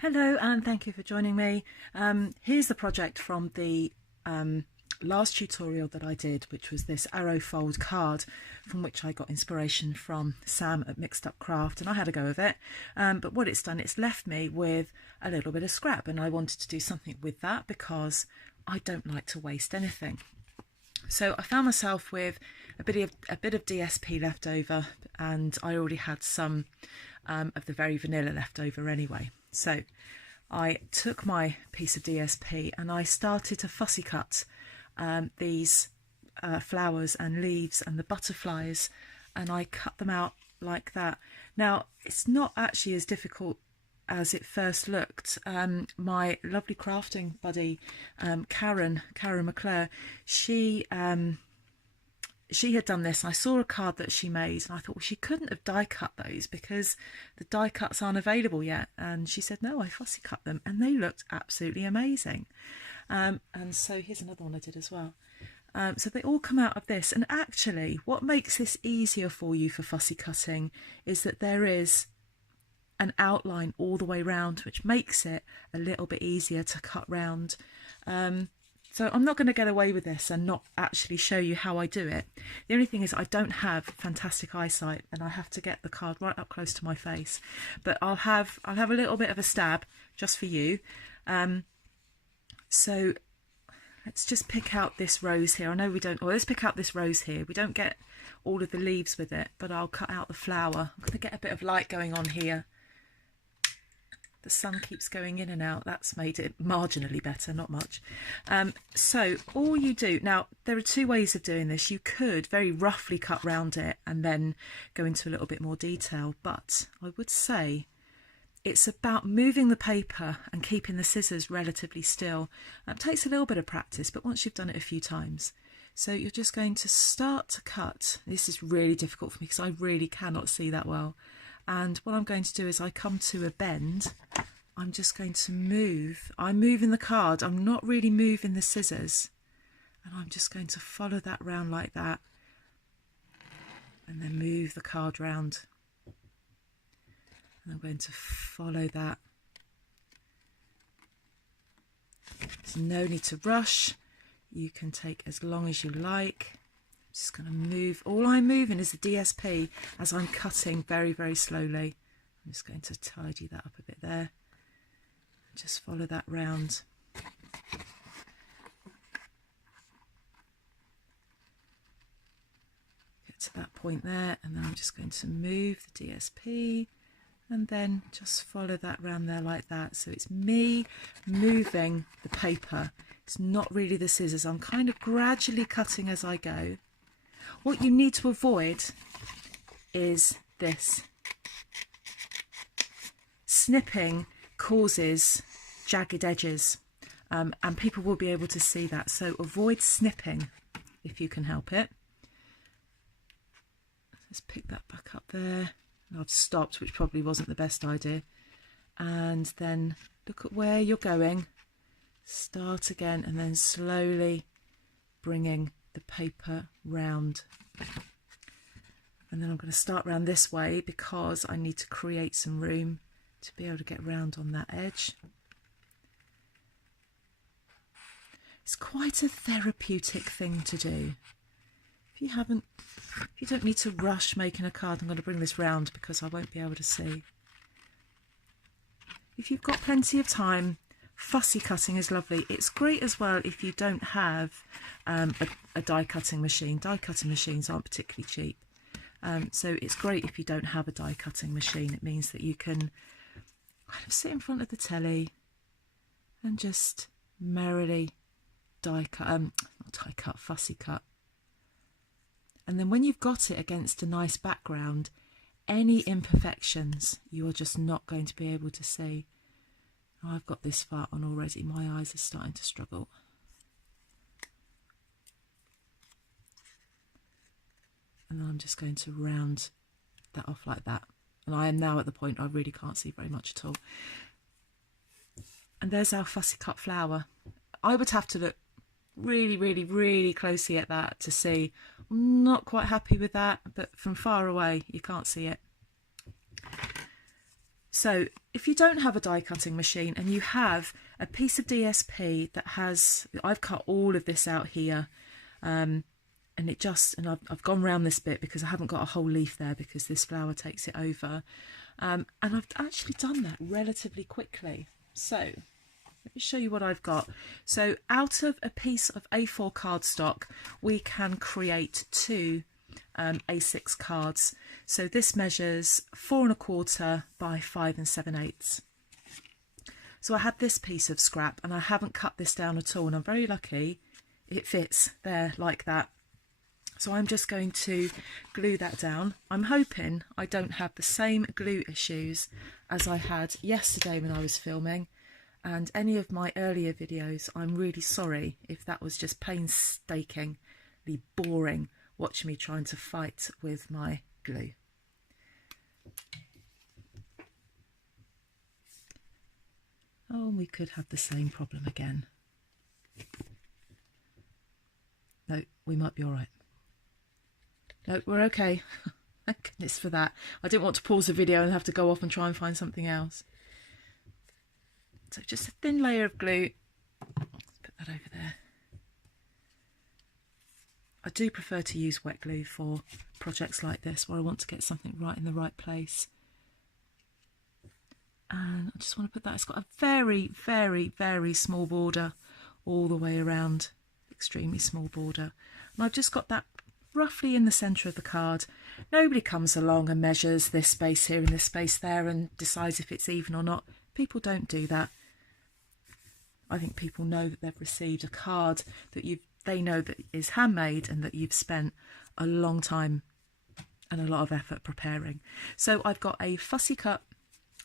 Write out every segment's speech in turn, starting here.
Hello and thank you for joining me. Here's the project from the last tutorial that I did, which was this arrow fold card, from which I got inspiration from Sam at Mixed Up Craft, and I had a go of it. But what it's done, it's left me with a little bit of scrap, and I wanted to do something with that because I don't like to waste anything. So I found myself with a bit of DSP left over, and I already had some of the very vanilla left over anyway. So I took my piece of DSP and I started to fussy cut these flowers and leaves and the butterflies, and I cut them out like that. Now, it's not actually as difficult as it first looked. My lovely crafting buddy, Karen McClure, she had done this. I saw a card that she made and I thought, well, she couldn't have die cut those because the die cuts aren't available yet. And she said, no, I fussy cut them and they looked absolutely amazing. And so here's another one I did as well. So they all come out of this. And actually what makes this easier for you for fussy cutting is that there is an outline all the way round, which makes it a little bit easier to cut round. So I'm not going to get away with this and not actually show you how I do it. The only thing is I don't have fantastic eyesight and I have to get the card right up close to my face. But I'll have a little bit of a stab just for you. So let's just pick out this rose here. I know we don't, well, let's pick out this rose here. We don't get all of the leaves with it, but I'll cut out the flower. I'm going to get a bit of light going on here. The sun keeps going in and out. That's made it marginally better, not much. So all you do, now there are two ways of doing this. You could very roughly cut round it and then go into a little bit more detail, but I would say it's about moving the paper and keeping the scissors relatively still. It takes a little bit of practice, but once you've done it a few times. So you're just going to start to cut. This is really difficult for me because I really cannot see that well. And what I'm going to do is I come to a bend. I'm just going to move. I'm moving the card. I'm not really moving the scissors. And I'm just going to follow that round like that. And then move the card round. And I'm going to follow that. There's no need to rush. You can take as long as you like. Just going to move. All I'm moving is the DSP as I'm cutting very, very slowly. I'm just going to tidy that up a bit there. Just follow that round. Get to that point there, and then I'm just going to move the DSP and then just follow that round there like that. So it's me moving the paper. It's not really the scissors. I'm kind of gradually cutting as I go. What you need to avoid is this. Snipping causes jagged edges, and people will be able to see that. So avoid snipping if you can help it. Let's pick that back up there. I've stopped, which probably wasn't the best idea. And then look at where you're going. Start again and then slowly bringing the paper round. And then I'm going to start round this way because I need to create some room to be able to get round on that edge. It's quite a therapeutic thing to do. If you don't need to rush making a card, I'm going to bring this round because I won't be able to see. If you've got plenty of time, fussy cutting is lovely. It's great as well if you don't have a die cutting machine. Die cutting machines aren't particularly cheap. So it's great if you don't have a die cutting machine. It means that you can kind of sit in front of the telly and just merrily fussy cut. And then when you've got it against a nice background, any imperfections you are just not going to be able to see. Oh, I've got this far on already. My eyes are starting to struggle. And then I'm just going to round that off like that. And I am now at the point I really can't see very much at all. And there's our fussy cut flower. I would have to look really, really, really closely at that to see. I'm not quite happy with that, but from far away you can't see it. So if you don't have a die cutting machine and you have a piece of DSP that has, I've cut all of this out here, and I've gone round this bit because I haven't got a whole leaf there because this flower takes it over, and I've actually done that relatively quickly. So let me show you what I've got. So out of a piece of A4 cardstock we can create two A6 cards. So this measures 4 1/4 by 5 7/8. So I had this piece of scrap and I haven't cut this down at all, and I'm very lucky it fits there like that. So I'm just going to glue that down. I'm hoping I don't have the same glue issues as I had yesterday when I was filming, and any of my earlier videos. I'm really sorry if that was just painstakingly boring, watch me trying to fight with my glue. Oh, we could have the same problem again. No, we might be all right. No, we're okay. Thank goodness for that. I didn't want to pause the video and have to go off and try and find something else. So just a thin layer of glue. Let's put that over there. I do prefer to use wet glue for projects like this where I want to get something right in the right place. And I just want to put that, it's got a very, very, very small border all the way around, extremely small border. And I've just got that roughly in the centre of the card. Nobody comes along and measures this space here and this space there and decides if it's even or not. People don't do that. I think people know that they've received a card that they know that is handmade and that you've spent a long time and a lot of effort preparing. So I've got a fussy cut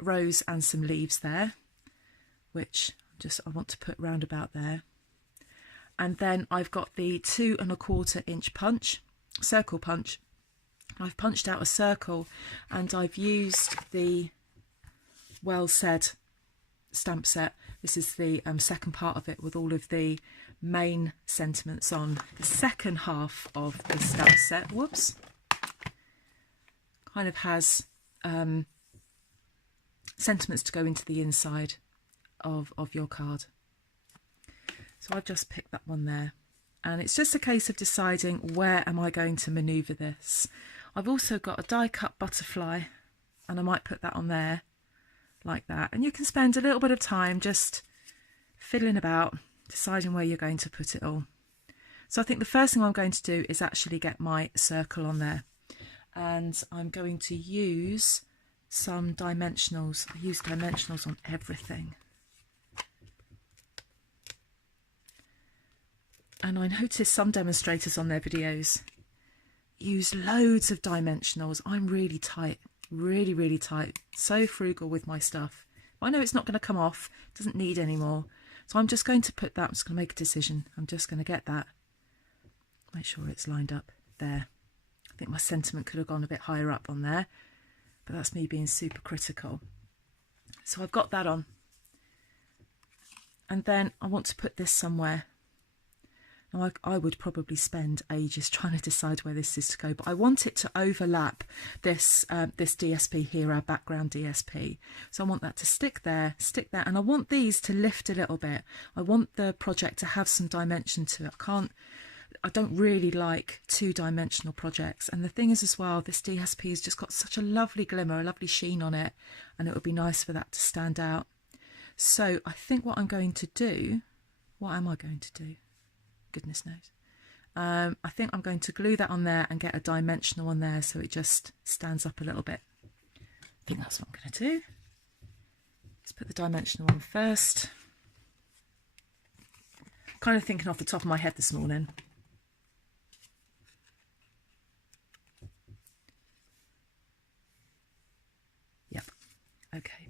rose and some leaves there, which I want to put round about there. And then I've got the 2 1/4 inch punch, circle punch. I've punched out a circle and I've used the Well Said stamp set. This is the second part of it with all of the main sentiments on. The second half of the stamp set, whoops, kind of has sentiments to go into the inside of your card. So I've just picked that one there, and it's just a case of deciding where am I going to manoeuvre this. I've also got a die cut butterfly and I might put that on there like that, and you can spend a little bit of time just fiddling about deciding where you're going to put it all. So I think the first thing I'm going to do is actually get my circle on there, and I'm going to use some dimensionals. I use dimensionals on everything. And I noticed some demonstrators on their videos use loads of dimensionals. I'm really tight, really, really tight. So frugal with my stuff. I know it's not going to come off, doesn't need any more. So I'm just going to put that, I'm just going to make a decision. I'm just going to get that, make sure it's lined up there. I think my sentiment could have gone a bit higher up on there, but that's me being super critical. So I've got that on. And then I want to put this somewhere. Now I would probably spend ages trying to decide where this is to go, but I want it to overlap this this DSP here, our background DSP. So I want that to stick there, and I want these to lift a little bit. I want the project to have some dimension to it. I don't really like two-dimensional projects, and the thing is as well, this DSP has just got such a lovely glimmer, a lovely sheen on it, and it would be nice for that to stand out. So I think what I'm going to do, what am I going to do? Goodness knows. I think I'm going to glue that on there and get a dimensional on there so it just stands up a little bit. I think that's what I'm going to do. Let's put the dimensional on first. Kind of thinking off the top of my head this morning. Yep. Okay.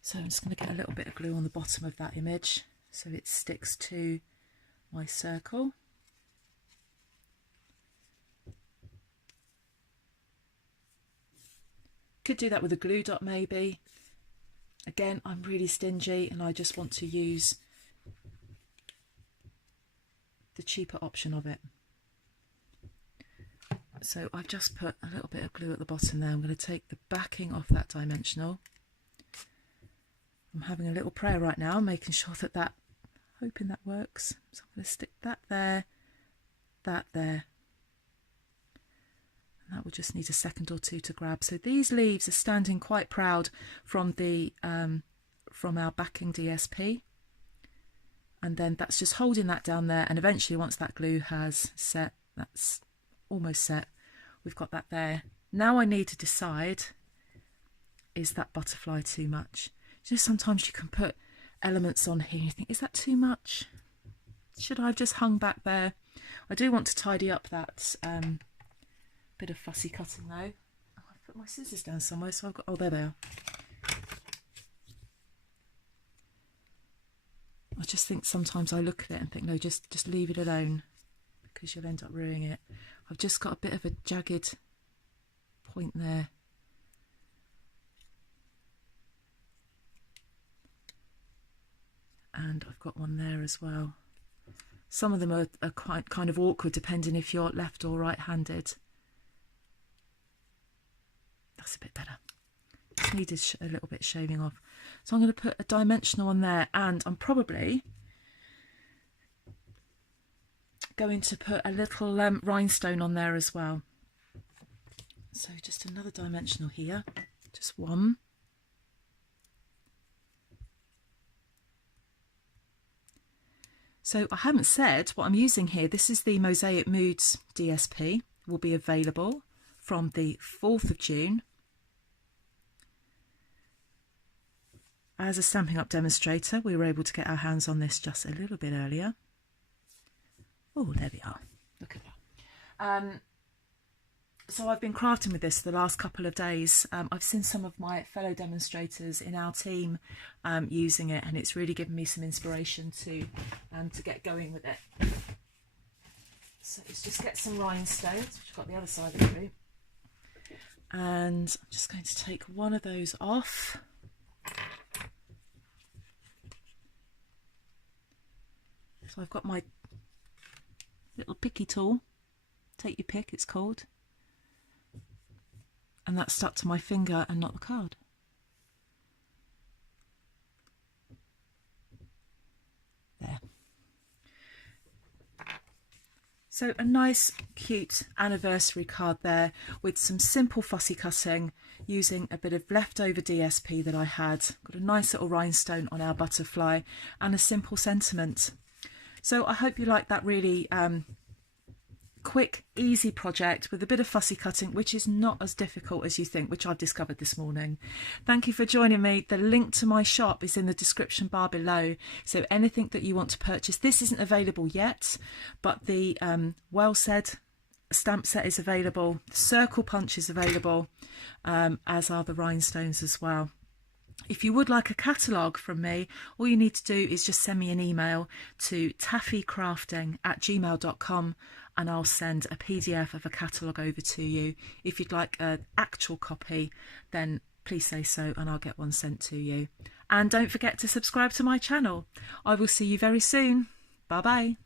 So I'm just going to get a little bit of glue on the bottom of that image so it sticks to my circle. Could do that with a glue dot maybe. Again, I'm really stingy and I just want to use the cheaper option of it. So I've just put a little bit of glue at the bottom there. I'm going to take the backing off that dimensional. I'm having a little prayer right now, making sure that hoping that works. So I'm going to stick that there, that there. And that will just need a second or two to grab. So these leaves are standing quite proud from the from our backing DSP. And then that's just holding that down there, and eventually once that glue has set, that's almost set, we've got that there. Now I need to decide, is that butterfly too much? Just sometimes you can put elements on here and you think, is that too much? Should I have just hung back there? I do want to tidy up that bit of fussy cutting though. Oh, I've put my scissors down somewhere, so I've got, oh, there they are. I just think sometimes I look at it and think, no, just leave it alone, because you'll end up ruining it. I've just got a bit of a jagged point there. And I've got one there as well. Some of them are quite kind of awkward depending if you're left or right-handed. That's a bit better. Just needed a little bit shaving off. So I'm going to put a dimensional on there, and I'm probably going to put a little rhinestone on there as well. So just another dimensional here, just one. So I haven't said what I'm using here. This is the Mosaic Moods DSP, will be available from the 4th of June. As a Stampin' Up demonstrator, we were able to get our hands on this just a little bit earlier. Oh, there we are. Look at that. So I've been crafting with this the last couple of days. I've seen some of my fellow demonstrators in our team using it, and it's really given me some inspiration to get going with it. So let's just get some rhinestones, which I've got the other side of the glue. And I'm just going to take one of those off. So I've got my little picky tool, take your pick, it's called, and that's stuck to my finger and not the card. There. So a nice cute anniversary card there with some simple fussy cutting using a bit of leftover DSP that I had. Got a nice little rhinestone on our butterfly and a simple sentiment. So I hope you like that really quick, easy project with a bit of fussy cutting, which is not as difficult as you think, which I've discovered this morning. Thank you for joining me. The link to my shop is in the description bar below. So anything that you want to purchase, this isn't available yet, but the Well Said stamp set is available. The Circle Punch is available, as are the rhinestones as well. If you would like a catalogue from me, all you need to do is just send me an email to taffycrafting@gmail.com and I'll send a PDF of a catalogue over to you. If you'd like an actual copy, then please say so and I'll get one sent to you. And don't forget to subscribe to my channel. I will see you very soon. Bye bye.